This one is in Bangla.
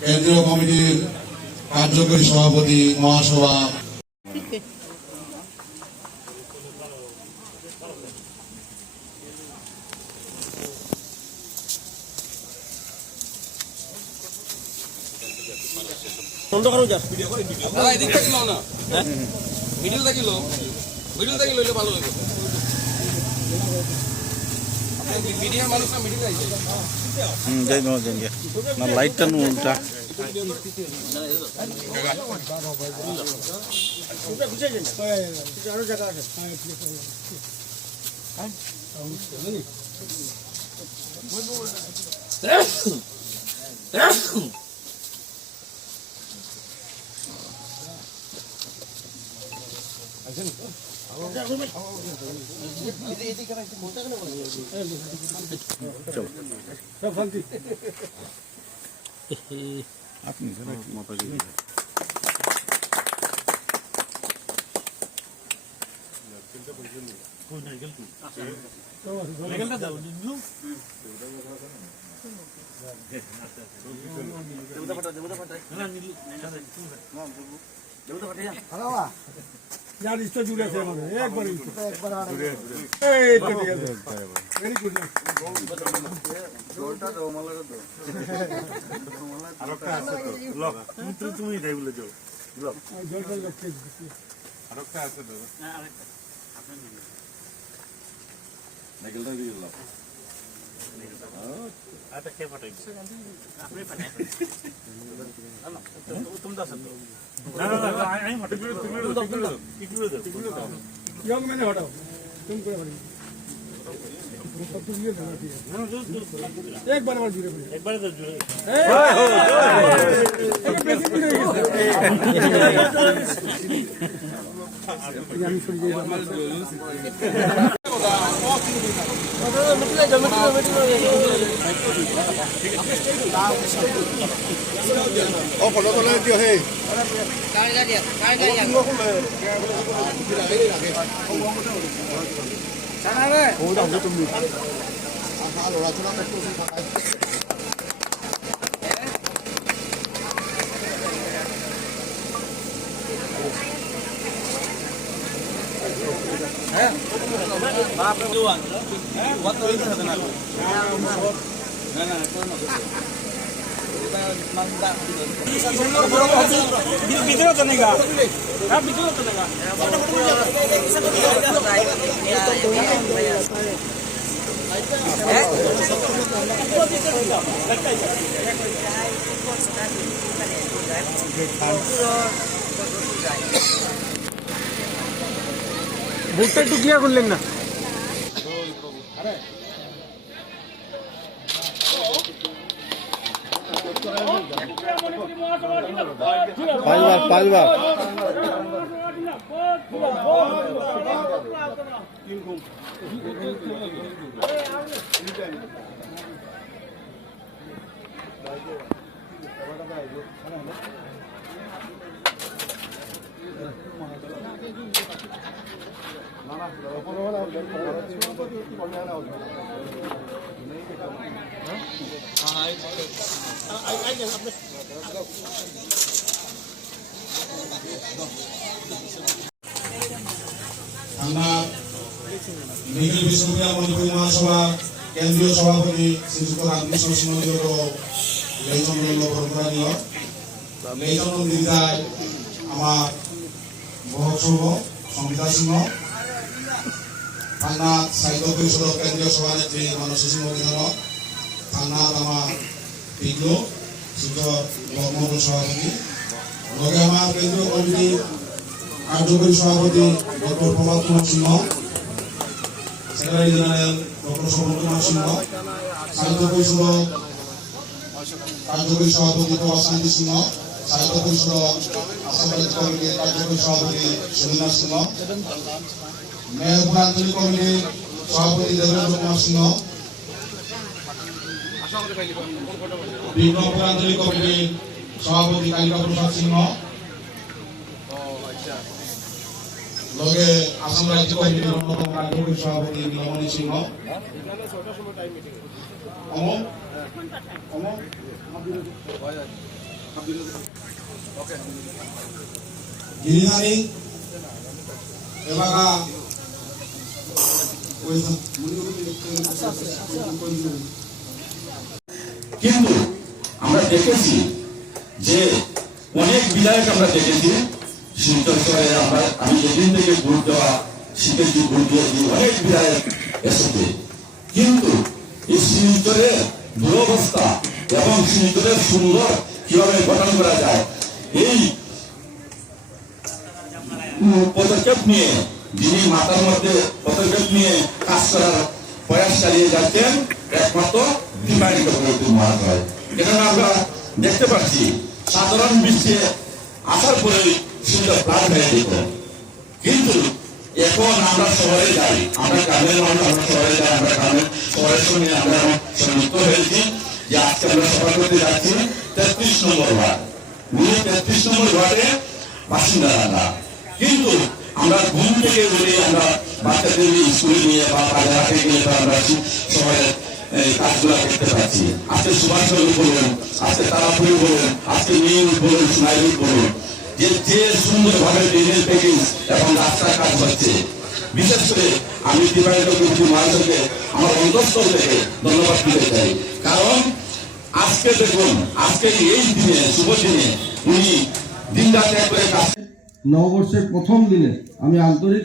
কেন্দ্রীয় কমিটির কার্যকরী সভাপতি মহাসভা লাইটটা উল্টা আপনি জুড়ে আছে একবার ভেরি গুড তুমি যাই বলে যাও জলটা লক্ষ্যে আরেকটা আছে নাইকেলটা দিয়ে দিলাম আটা কে পাঠাই আপনি পাঠাই তুমি দাও না না না আমি হঠাৎ করে তুমি দাও ইয়ং मैंने हटाओ तुम করে পারি एक बार और जुड़े एक बार तो जुड़े ভিতরে তো নেগা হ্যাঁ ভিতরে তো নেগা ভুট্টা একটু ক্লিয়ার করলেন না পালবার আমরা নিখিল বিশ্ববিদ্যালয় মণিপুর মহাসভা কেন্দ্রীয় সভাপতি শ্রীযুক্ত রামকৃষ্ণ সিংহযোগ লেইচন্দ্র বরপুরানীয় লেইচন্দ্র দিদায় আমার বহসর্ব সমিতা সিংহ থানাত সাহিত্য পরিষদ কেন্দ্রীয় সভানেত্রী মানসী সিংহ বিধানক থানাত আমার পিগলো শিক্ষক মহকুমা সভাপতি লগে আমার কেন্দ্রীয় কমিটির কার্যকরী সভাপতি doctor Prabhat Kumar Sinha secretary general doctor Shobhan Kumar Sinha সাহিত্য পরিষদ কার্যকরী সভাপতি প্রভাশান্তি সিংহ সাহিত্য পরিষদ আসাম রাজ্য কমিটির কার্যকরী সভাপতি সুনীল সিংহ মেয়রপুর আঞ্চলিক কমিটির সভাপতি দেবেন্দ্র কুমার সিংহ বিক্রমপুর আঞ্চলিক কমিটির সভাপতি কালিকা প্রসাদ সিংহ লগে আসাম রাজ্য কমিটির অন্যতম কার্যকরী সভাপতি নীলমণি সিংহ গিরিধারী এলাকা কিন্তু আমরা দেখেছি যে অনেক বিধায়ক আমরা দেখেছি শিলচর শহরে আমি যেদিন থেকে ভোট দেওয়া শিখেছি, ভোট দিয়েছি, অনেক বিধায়ক এসেছে। কিন্তু এই শিলচরের দুরবস্থা এবং শিলচরের সুন্দর কিভাবে গঠন করা যায় এই পদক্ষেপ নিয়ে যিনি মাথার মধ্যে পদক্ষেপ নিয়ে কাজ করার প্রয়াস চালিয়ে যাচ্ছেন একমাত্র বিবাহিত মহাশয়। এখানে আমরা দেখতে পাচ্ছি সাধারণ বৃষ্টি আসার পরে সুন্দর প্লাট হয়ে যেত, কিন্তু এখন আমরা শহরে যাই, আমরা গ্রামের মানুষ, আমরা শহরে যাই, আমরা গ্রামের শহরের সঙ্গে আমরা সংযুক্ত হয়েছি যে আজকে আমরা সভা করতে যাচ্ছি 33 নম্বর ওয়ার্ড। 33 নম্বর ওয়ার্ডে বাসিন্দা আমরা, কিন্তু আমরা ঘুম থেকে উঠে আমরা বাচ্চাদের স্কুলে নিয়ে বা বাজারে গেলে আমরা শহরের কাজগুলো দেখতে পাচ্ছি। আজকে সুভাষচন্দ্র বলুন, আজকে তারাপুরি বলুন, আজকে নীল বলুন, সোনাইল বলুন, যে সুন্দরভাবে ড্রেনেজ প্যাকেজ এবং রাস্তার কাজ হচ্ছে। বিশেষ করে আমি বিবাহিত কমিটি মহাশয়কে আমার অন্তঃস্থল থেকে ধন্যবাদ দিতে চাই, কারণ আজকে দেখুন, আজকে এই দিনে শুভ দিনে উনি দিন রাত এক করে কাজ। নববর্ষের প্রথম দিনে আমি আন্তরিক